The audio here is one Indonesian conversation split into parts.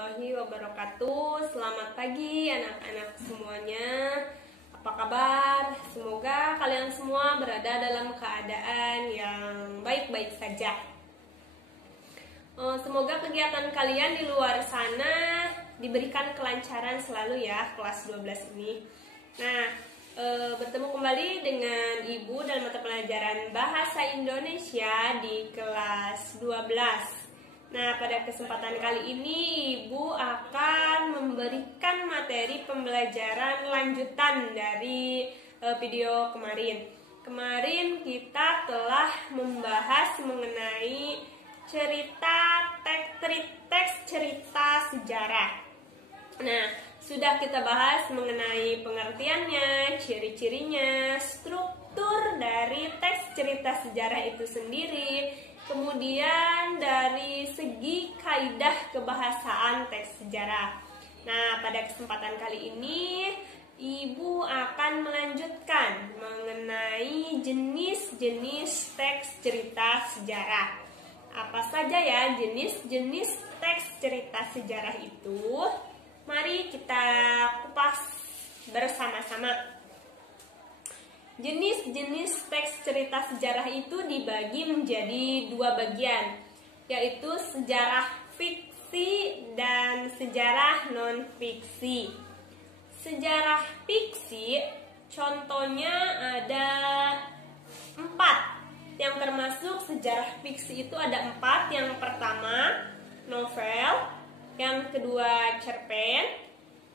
warahmatullahi wabarakatuh. Selamat pagi anak-anak semuanya. Apa kabar? Semoga kalian semua berada dalam keadaan yang baik-baik saja. Semoga kegiatan kalian di luar sana diberikan kelancaran selalu ya, kelas 12 ini. Nah, bertemu kembali dengan Ibu dalam mata pelajaran Bahasa Indonesia di kelas 12. Nah, pada kesempatan kali ini Ibu akan memberikan materi pembelajaran lanjutan dari video kemarin. Kemarin kita telah membahas mengenai teks cerita sejarah. Nah, sudah kita bahas mengenai pengertiannya, ciri-cirinya, struktur dari teks cerita sejarah itu sendiri, kemudian dari segi kaidah kebahasaan teks sejarah. Nah, pada kesempatan kali ini Ibu akan melanjutkan mengenai jenis-jenis teks cerita sejarah. Apa saja ya jenis-jenis teks cerita sejarah itu? Mari kita kupas bersama-sama. Jenis-jenis teks cerita sejarah itu dibagi menjadi dua bagian, yaitu sejarah fiksi dan sejarah non-fiksi. Sejarah fiksi contohnya ada 4. Yang termasuk sejarah fiksi itu ada 4. Yang pertama novel, yang kedua cerpen,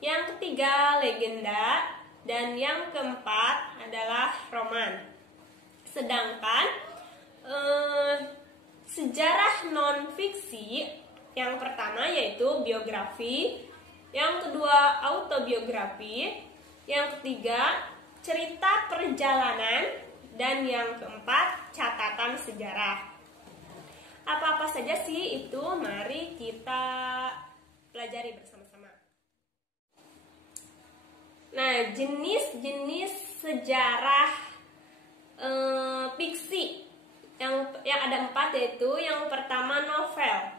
yang ketiga legenda, dan yang keempat adalah roman. Sedangkan sejarah non-fiksi yang pertama yaitu biografi, yang kedua autobiografi, yang ketiga cerita perjalanan, dan yang keempat catatan sejarah. Apa-apa saja sih itu? Mari kita pelajari bersama-sama. Nah, jenis-jenis sejarah fiksi yang ada 4, yaitu yang pertama novel.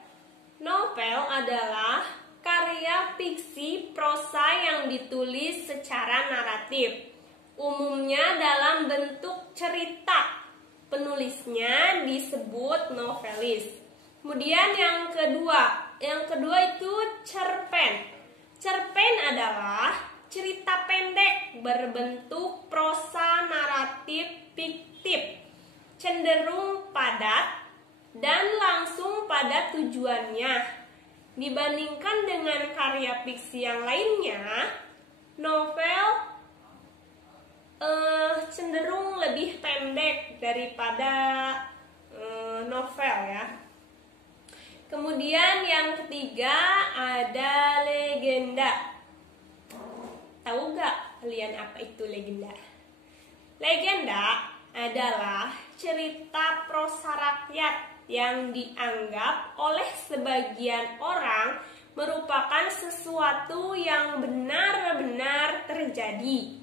Novel adalah karya fiksi prosa yang ditulis secara naratif, umumnya dalam bentuk cerita. Penulisnya disebut novelis. Kemudian yang kedua itu cerpen. Cerpen adalah cerita pendek berbentuk prosa naratif fiktif, cenderung padat dan langsung pada tujuannya. Dibandingkan dengan karya fiksi yang lainnya, novel cenderung lebih pendek daripada novel ya. Kemudian yang ketiga ada legenda. Tahu gak kalian apa itu legenda? Legenda adalah cerita prosa rakyat yang dianggap oleh sebagian orang merupakan sesuatu yang benar-benar terjadi.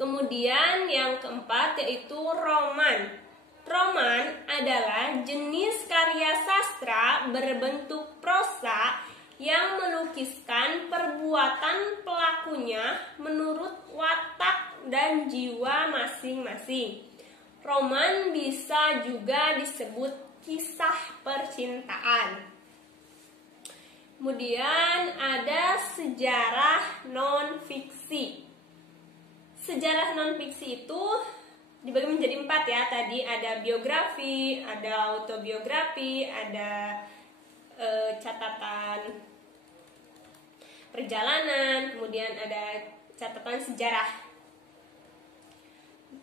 Kemudian yang keempat yaitu roman. Roman adalah jenis karya sastra berbentuk prosa yang melukiskan perbuatan pelakunya menurut watak dan jiwa masing-masing. Roman bisa juga disebut kisah percintaan. Kemudian ada sejarah non-fiksi. Sejarah non-fiksi itu dibagi menjadi 4 ya. Tadi ada biografi, ada autobiografi, ada catatan perjalanan, kemudian ada catatan sejarah.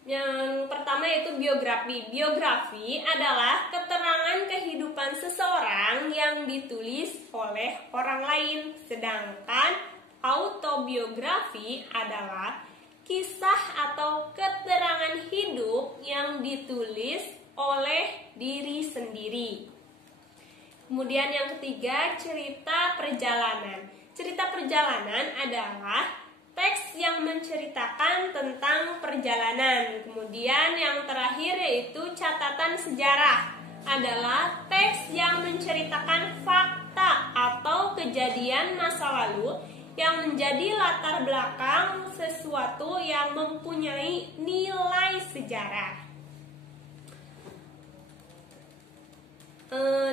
Yang pertama yaitu biografi. Biografi adalah keterangan kehidupan seseorang yang ditulis oleh orang lain. Sedangkan autobiografi adalah kisah atau keterangan hidup yang ditulis oleh diri sendiri. Kemudian yang ketiga, cerita perjalanan. Cerita perjalanan adalah teks yang menceritakan tentang perjalanan. Kemudian yang terakhir yaitu catatan sejarah adalah teks yang menceritakan fakta atau kejadian masa lalu yang menjadi latar belakang sesuatu yang mempunyai nilai sejarah.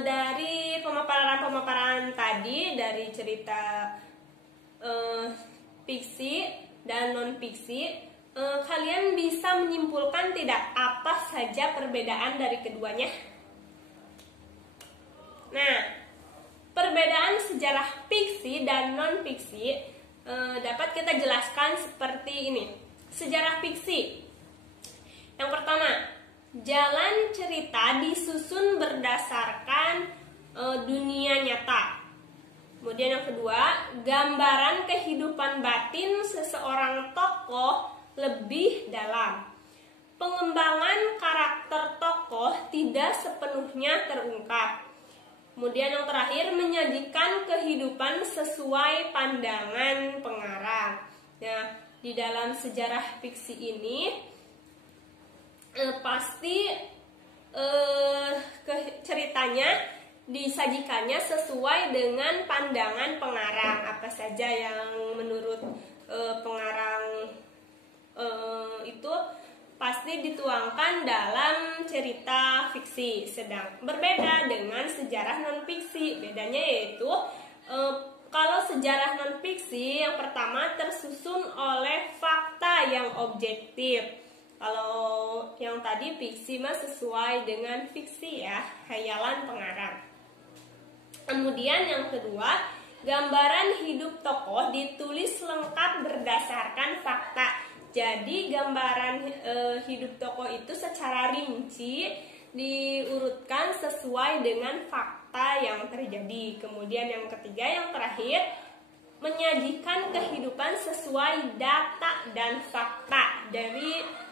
Dari pemaparan tadi, dari cerita fiksi dan non-fiksi, kalian bisa menyimpulkan tidak apa saja perbedaan dari keduanya? Nah, perbedaan sejarah fiksi dan non-fiksi dapat kita jelaskan seperti ini. Sejarah fiksi. Yang pertama, jalan cerita disusun berdasarkan dunia nyata. Kemudian yang kedua, gambaran kehidupan batin seseorang tokoh lebih dalam. Pengembangan karakter tokoh tidak sepenuhnya terungkap. Kemudian yang terakhir, menyajikan kehidupan sesuai pandangan pengarang. Nah, di dalam sejarah fiksi ini pasti ceritanya disajikannya sesuai dengan pandangan pengarang. Apa saja yang menurut pengarang itu pasti dituangkan dalam cerita fiksi. Sedang berbeda dengan sejarah non-fiksi. Bedanya yaitu kalau sejarah non-fiksi yang pertama tersusun oleh fakta yang objektif. Kalau yang tadi fiksi mah sesuai dengan fiksi ya, khayalan pengarang. Kemudian yang kedua, gambaran hidup tokoh ditulis lengkap berdasarkan fakta. Jadi gambaran hidup tokoh itu secara rinci diurutkan sesuai dengan fakta yang terjadi. Kemudian yang ketiga, yang terakhir, menyajikan kehidupan sesuai data dan fakta. Dari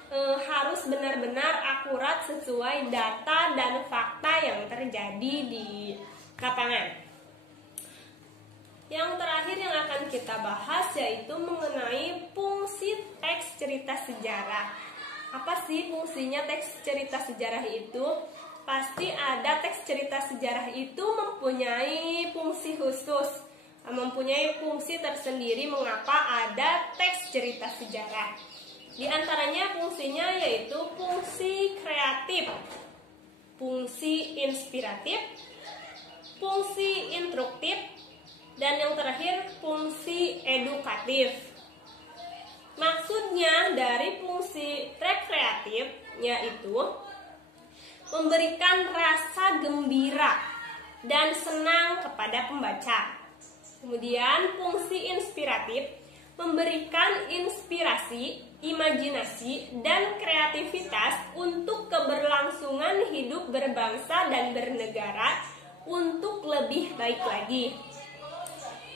harus benar-benar akurat sesuai data dan fakta yang terjadi di lapangan. Yang terakhir yang akan kita bahas yaitu mengenai fungsi teks cerita sejarah. Apa sih fungsinya teks cerita sejarah itu? Pasti ada teks cerita sejarah itu mempunyai fungsi khusus, mempunyai fungsi tersendiri mengapa ada teks cerita sejarah. Di antaranya fungsinya yaitu fungsi kreatif, fungsi inspiratif, fungsi instruktif, dan yang terakhir fungsi edukatif. Maksudnya dari fungsi rekreatif yaitu memberikan rasa gembira dan senang kepada pembaca. Kemudian fungsi inspiratif memberikan inspirasi, imajinasi, dan kreativitas untuk keberlangsungan hidup berbangsa dan bernegara untuk lebih baik lagi.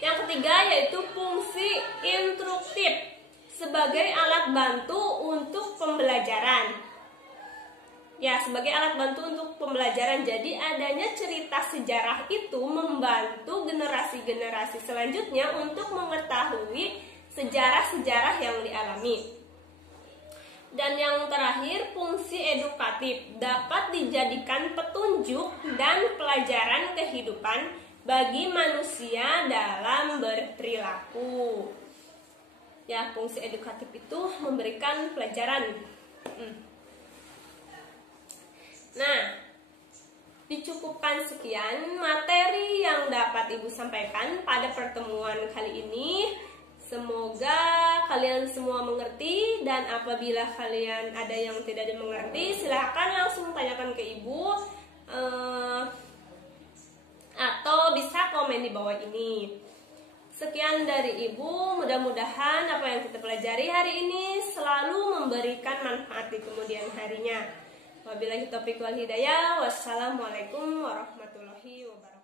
Yang ketiga yaitu fungsi instruktif sebagai alat bantu untuk pembelajaran. Ya, sebagai alat bantu untuk pembelajaran. Jadi adanya cerita sejarah itu membantu generasi-generasi selanjutnya untuk mengetahui sejarah-sejarah yang dialami. Dan yang terakhir, fungsi edukatif dapat dijadikan petunjuk dan pelajaran kehidupan bagi manusia dalam berperilaku. Ya, fungsi edukatif itu memberikan pelajaran. Nah, dicukupkan sekian materi yang dapat Ibu sampaikan pada pertemuan kali ini. Semoga kalian semua mengerti, dan apabila kalian ada yang tidak dimengerti, silahkan langsung tanyakan ke Ibu atau bisa komen di bawah ini. Sekian dari Ibu, mudah-mudahan apa yang kita pelajari hari ini selalu memberikan manfaat di kemudian harinya. Wabillahi taufiq wal hidayah. Wassalamualaikum warahmatullahi wabarakatuh.